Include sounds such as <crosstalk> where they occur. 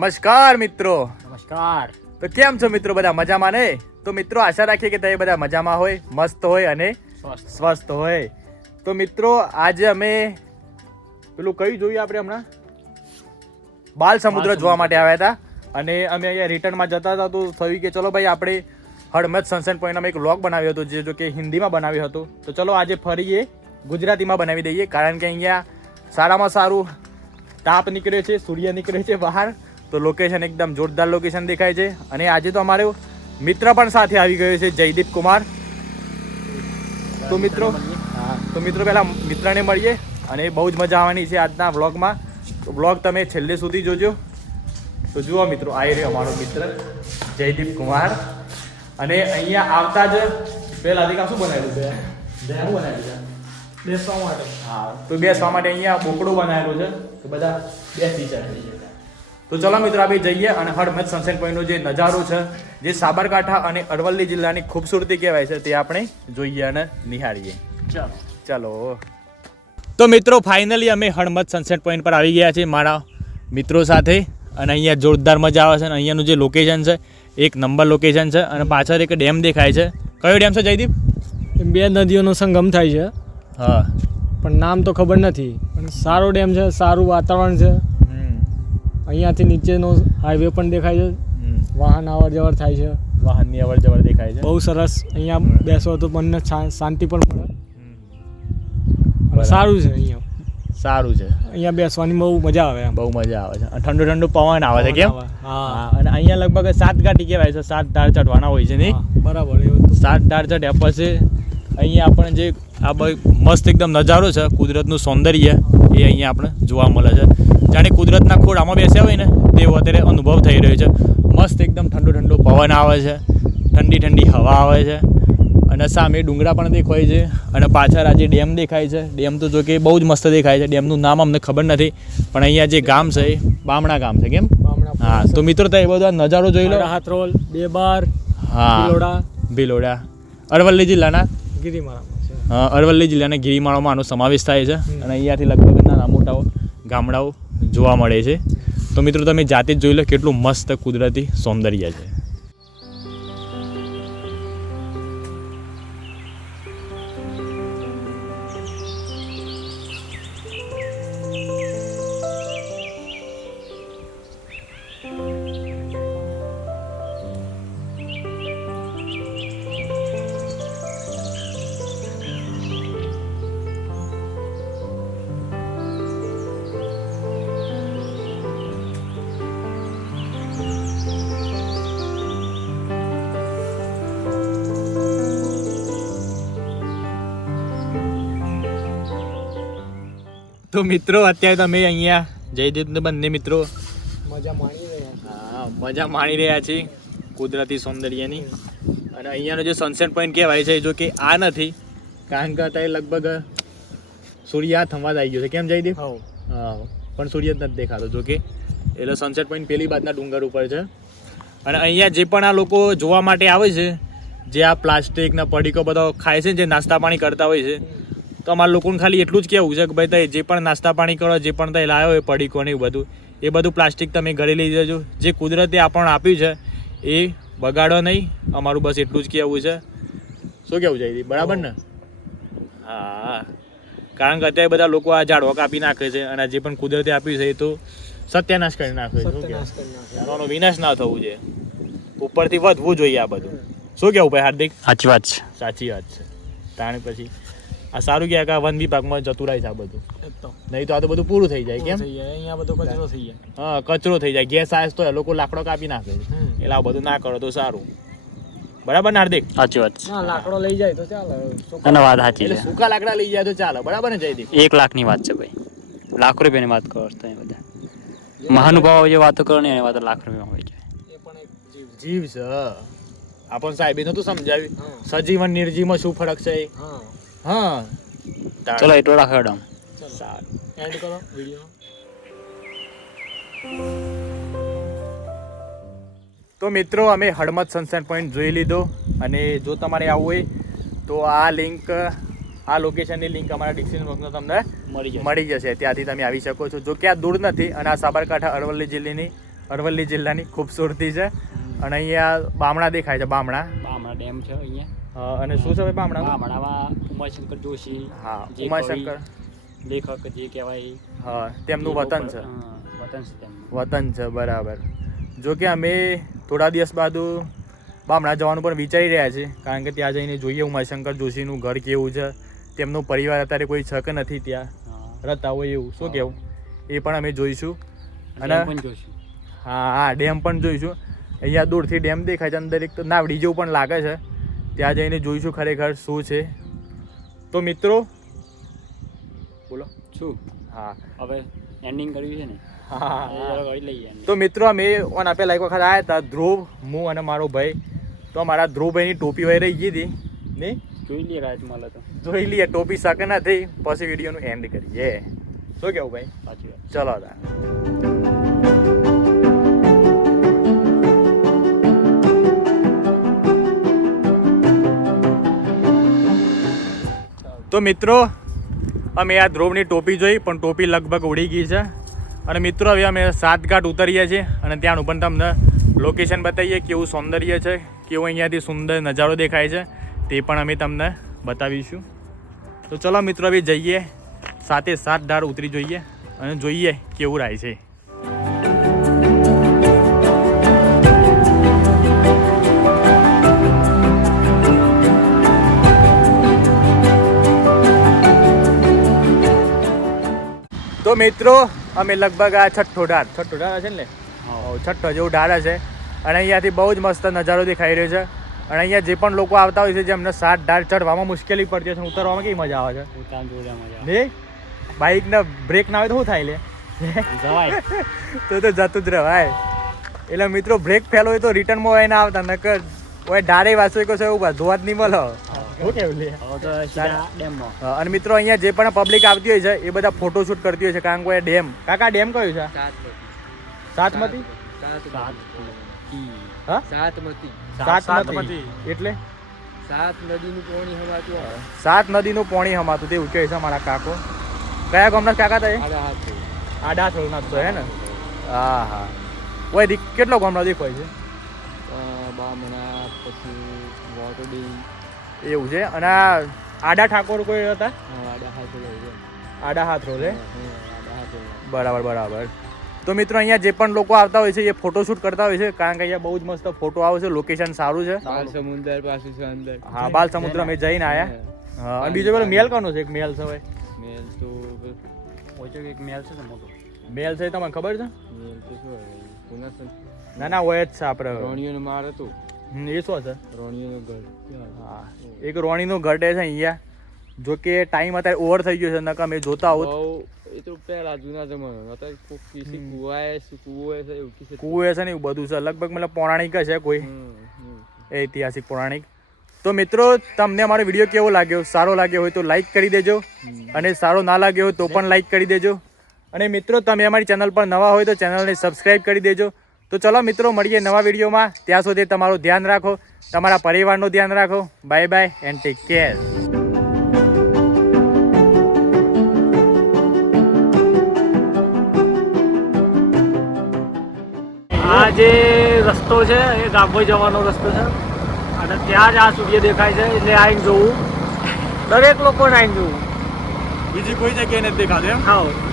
નમસ્કાર મિત્રો. નમસ્કાર. તો કેમ છો મિત્રો બધા મજામાં ને? તો મિત્રો આશા રાખીએ કે તમે બધા મજામાં હોય મસ્ત હોય અને સ્વસ્થ. હોય. તો મિત્રો આજે અમે પેલું કયું જોયું આપણે હમણાં? બાલ સમુદ્ર જોવા માટે આવ્યા હતા. અને અમે અહીંયા રિટર્નમાં જતા હતા તો થયું કે ચલો ભાઈ આપણે હળમત પોઈન્ટ અમે એક વ્લોગ બનાવ્યો હતો જે જો કે હિન્દીમાં બનાવ્યો હતો. તો ચલો આજે ફરીએ ગુજરાતીમાં બનાવી દઈએ કારણ કે અહીંયા સારામાં સારું તાપ નીકળે છે સૂર્ય નીકળે છે બહાર. તો લોકેશન એકદમ જોરદાર લોકેશન દેખાય છે. અને આજે તો અમારો મિત્ર પણ સાથે આવી ગયો છે જયદીપ કુમાર. તો મિત્રો તો મિત્રો પહેલાં મિત્રને મળીએ અને બહુ જ મજા આવવાની છે આજના વ્લોગમાં તો વ્લોગ તમે છેલ્લે સુધી જોજો. તો જુઓ મિત્રો આવી રહ્યો અમારો મિત્ર જયદીપ કુમાર. અને અહીંયા આવતા જ પહેલા દીકા શું બનાવ્યું છે? શું બનાવ્યું છે? બેસવા માટે. હા તો બેસવા માટે અહીંયા બોકડું બનાવેલું છે. તો બધા બેસી જાય. તો ચલો મિત્રો આપણે જઈએ અને હળમત સનસેટ પોઈન્ટનો જે નજારો છે જે સાબરકાંઠા અને અરવલ્લી જિલ્લાની ખૂબસૂરતી કહેવાય છે તે આપણે જોઈએ અને નિહાળીએ. ચાલો. ચલો. તો મિત્રો ફાઇનલી અમે હળમત સનસેટ પોઈન્ટ પર આવી ગયા છીએ મારા મિત્રો સાથે. અને અહીંયા જોરદાર મજા આવે છે અને અહીંયાનું જે લોકેશન છે એક નંબર લોકેશન છે અને પાછળ એક ડેમ દેખાય છે. કયો ડેમ છે જયદીપ? બે નદીઓનો સંગમ થાય છે. હા. પણ નામ તો ખબર નથી. પણ સારો ડેમ છે સારું વાતાવરણ છે. અહીંયાથી નીચેનો હાઈવે પણ દેખાય છે. વાહન અવર જવર થાય છે. વાહનની અવર જવર દેખાય છે. બહુ સરસ. અહીંયા બેસો તો મનને શાંતિ પણ મળે. સારું છે અહીંયા. સારું છે. અહીંયા બેસવાની બહુ મજા આવે બહુ મજા આવે છે. ઠંડુ ઠંડુ પવન આવે છે કેમ? હા. અને અહીંયા લગભગ સાત ગાટી કહેવાય છે. સાત ધાર ચડવાના હોય છે નહીં? બરાબર. એવું સાત ધાર ચડ્યા પછી અહીંયા આપણે જે આ બ- મસ્ત એકદમ નજારો છે. કુદરતનું સૌંદર્ય એ અહીંયા આપણે જોવા મળે છે. જાણે કુદરતના ખોળામાં બેસ્યા હોય ને તેવો અત્યારે અનુભવ થઈ રહ્યો છે. મસ્ત એકદમ ઠંડુ ઠંડુ પવન આવે છે. ઠંડી ઠંડી હવા આવે છે. અને સામે ડુંગરા પણ દેખાય છે. અને પાછળ આજે ડેમ દેખાય છે ડેમ તો જો કે બહુ જ મસ્ત દેખાય છે. ડેમનું નામ અમને ખબર નથી પણ અહીંયા જે ગામ છે એ બામણા ગામ છે કેમ? બામણા હા તો મિત્રો તો એ બધો નજારો જોઈ લો. હાથ રોલ બે બાર હા ભિલોડા અરવલ્લી જિલ્લાના અ, અરવલ્લી જિલ્લાના ગિરિમાળામાં આનો સમાવેશ થાય છે અને અહીંયાથી લગભગ નાના મોટા ગામડાઓ જોવા મળે છે. તો મિત્રો તમે જાતે જ જોઈ લો કેટલું મસ્ત કુદરતી સૌંદર્ય છે. તો મિત્રો અત્યારે તમે અહીંયા જયદીપને બંને મિત્રો. મજા માણી રહ્યા હા મજા માણી રહ્યા છીએ કુદરતી સૌંદર્યની. અને અહીંયાનો જે સનસેટ પોઈન્ટ કહેવાય છે જો કે આ નથી કારણ કે અત્યારે લગભગ સૂર્ય આ થવા આવી ગયો છે. કેમ જયદીપ હા પણ સૂર્ય જ નથી દેખાતો. જો કે એટલે સનસેટ પોઈન્ટ પેલી બાજના ડુંગર ઉપર છે. અને અહીંયા જે પણ આ લોકો જોવા માટે આવે છે જે આ પ્લાસ્ટિકના પડીકો બધો ખાય છે જે નાસ્તા પાણી કરતા હોય છે તો અમારા લોકોને ખાલી એટલું જ કહેવું છે કે ભાઈ તમે જે પણ નાસ્તા પાણી કરો જે પણ તમે લાવ્યો એ પડીકો ને એવું બધું. એ બધું પ્લાસ્ટિક તમે ઘરે લઈ જજો. જે કુદરતે આપણને આપ્યું છે એ બગાડો નહીં. અમારું બસ એટલું જ કહેવું છે. શું કહેવું છે બરાબર ને? હા. કારણ કે અત્યારે બધા લોકો આ ઝાડવા કાપી નાખે છે અને જે પણ કુદરતે આપ્યું છે એ તો સત્યાનાશ કરી નાખે છે. વિનાશ ના થવું જોઈએ. ઉપરથી વધવું જોઈએ આ બધું. શું કેવું ભાઈ હાર્દિક? સાચી વાત છે. સાચી વાત છે. તાણે પછી આ સારું ગયા કે આ વન વિભાગમાં જતું રહે છે આ બધું. નહીં તો આ તો બધું પૂરું થઈ જાય કેમ? અહીંયા બધો કચરો થઈ જાય. હા કચરો થઈ જાય. ગેસ આવે તો એ લોકો લાકડો કાપી નાખે એટલે આ બધું ના કરો તો સારું. બરાબર ને હાર્દિક? સાચી વાત છે. લાકડો લઈ જાય તો ચાલે. અને વાત સાચી છે. સૂકા લાકડા લઈ જાય તો ચાલે. બરાબર ને જયદીપ? એક લાખની વાત છે ભાઈ. લાખ રૂપિયાની વાત કરો તો બધા. મહાનુભાવો જે વાતો કરો ને એની વાત લાખ રૂપિયામાં હોય છે એ પણ એક જીવ છે. આપણ સાહેબે નતું સમજાવ્યું. સજીવન નિર્જીવમાં શું ફરક છે? હા. ચલો. એટલો રાખો સારું. એન્ડ કરો વીડિયો. તો મિત્રો અમે હળમત સનસેટ પોઈન્ટ જોઈ લીધો અને જો તમારે આવવું હોય તો આ લિંક આ લોકેશનની લિંક અમારા ડિસ્ક્રિપ્શન બોક્સમાં તમને મળી મળી જશે. ત્યાંથી તમે આવી શકો છો. જો કે આ દૂર નથી અને આ સાબરકાંઠા અરવલ્લી જિલ્લાની અરવલ્લી જિલ્લાની ખૂબસૂરતી છે. અને અહીંયા બામણા દેખાય છે બામણા. બામણા ડેમ છે અહીંયા. અને શું છે બામણા? બામણામાં ઉમાશંકર જોશી હા ઉમાશંકર. લેખક જે કહેવાય. હા તેમનું વતન છે. વતન છે તેમનું. વતન છે બરાબર. જો કે અમે થોડા દિવસ બાદ બામણા જવાનું પણ વિચારી રહ્યા છીએ કારણ કે ત્યાં જઈને જોઈએ ઉમાશંકર જોશીનું ઘર કેવું છે. તેમનો પરિવાર અત્યારે કોઈ છક નથી ત્યાં. રહેતા હોય એવું. શું કેવું? એ પણ અમે જોઈશું. અને હા હા ડેમ પણ જોઈશું. અહીંયા દૂરથી ડેમ દેખાય છે અંદર એક તો નાવડી જેવું પણ લાગે છે. ત્યાં જઈને જોઈશું ખરેખર શું છે. તો મિત્રો બોલો. શું? હા. હવે એન્ડિંગ કર્યું છે ને. તો મિત્રો અમે ઓન આપેલા એક વખત આવ્યા હતા ધ્રુવ હું અને મારો ભાઈ. તો મારા ધ્રુવભાઈની ટોપી વહી રહી ગઈ હતી ને? જોઈ લઈએ રાત મળે તો. જોઈ લઈએ ટોપી શકે ના થઈ પછી વિડીયોનું એન્ડ કરીએ. શું કેવું ભાઈ? સાચી વાત. ચલો તાર તો મિત્રો, અમે આ ધ્રુવની ટોપી જોઈ, પણ ટોપી લગભગ ઉડી ગઈ છે. અને મિત્રો, હવે અમે સાતઘાટ ઉતરીએ છીએ અને ત્યાંનું પણ તમને લોકેશન બતાવીએ કેવું સૌંદર્ય છે, કેવો અહીંયાથી સુંદર નજારો દેખાય છે, તે પણ અમે તમને બતાવીશું. તો ચલો મિત્રો, હવે જઈએ. સાતે સાત ધાર ઉતરી જોઈએ અને જોઈએ કેવું રાય છે. મિત્રો અમે લગભગ આ છઠ્ઠો ઢાર છઠ્ઠો ઢાર છે ને છઠ્ઠો જેવું ઢાળા છે અને અહીંયાથી બહુ જ મસ્ત નજારો દેખાઈ રહ્યો છે. અને અહીંયા જે પણ લોકો આવતા હોય છે જેમને સાત ઢાળ ચડવામાં મુશ્કેલી પડતી હશે છે ઉતરવામાં કઈ મજા આવે છે. મજા ને બ્રેક ના હોય તો શું થાય લે? જવાય. <laughs> તો તો જતું જ રહેવાય. એટલે મિત્રો બ્રેક ફેલ હોય તો રિટર્નમાં હોય ના આવતા નકર હોય ડારે વાસો કહો છો એવું ધોવા જ નહીં મળે. તો અને મિત્રો અહીંયા જે પણ પબ્લિક આવતી હોય છે એ બધા ફોટોશૂટ કરતી હોય છે. કારણ કે ડેમ. કાકા ડેમ કયું છે? સાતમતી હા? સાતમતી સાતમતી એટલે? સાત નદીનું પોણી. સાત નદીનું પાણી હમાતું તેવું કહે છે મારા કાકો. કયા ગામના કાકા હતા એ? આડા હાથે. તો હે ને? હા હા. ઓય દી- કેટલો ગામનો દેખાય છે? બામણા પછી વાટોડી એવું છે. અને આ આડા ઠાકોર કોઈ હતા? આડા હાથે રોલે. બરાબર બરાબર. તો મિત્રો અહીંયા જે પણ લોકો આવતા હોય છે એ ફોટોશૂટ કરતા હોય છે કારણ કે અહીંયા બહુ જ મસ્ત ફોટો આવે છે. લોકેશન સારું છે. બાલ સમુદ્ર પાછું છે અંદર. હા બાલ સમુદ્ર અમે જઈને આવ્યા હા અને બીજો પેલો મેલ કોનો છે? એક મેલ છે ભાઈ. મેલ તો ઓછો એક મેલ છે મોટો? મેલ છે તમને ખબર છે? મેલ તો શું હોય? ના ના હોય જ છે આપણે રોણીઓનો માર હતો એ શું છે રોણીનો ગઢ હા. એક રોણીનું ગઢ છે અહીંયા. જો કે ટાઈમ અત્યારે ઓવર થઈ ગયો છે નકા મેં જોતા હોત. એ તો પહેલા જૂના જમાનો અત્યારે કિસી. કુવાએ કુવો છે એવું કિસી કુએ છે ને એવું બધું છે. લગભગ મતલબ પૌરાણિક છે કોઈ. ઐતિહાસિક પૌરાણિક. તો મિત્રો તમને અમારો વીડિયો કેવો લાગ્યો? સારો લાગ્યો હોય તો લાઈક કરી દેજો. અને સારો ના લાગ્યો હોય તો પણ લાઈક કરી દેજો. અને મિત્રો તમે અમારી ચેનલ પર નવા હોય તો ચેનલને સબસ્ક્રાઈબ કરી દેજો. તો ચલો મિત્રો મળીએ નવા વિડીયોમાં. ત્યાં સુધી તમારું ધ્યાન રાખો તમારા પરિવારનું ધ્યાન રાખો. Bye bye and take care આ જે રસ્તો છે એ ગાભોઈ જવાનો રસ્તો છે. અને ત્યાં જ આ સૂર્ય દેખાય છે એટલે આવીને જોવું. દરેક લોકોને આઈને જોવું. બીજી કોઈ જગ્યાએ નથી દેખાતું એમ? હા.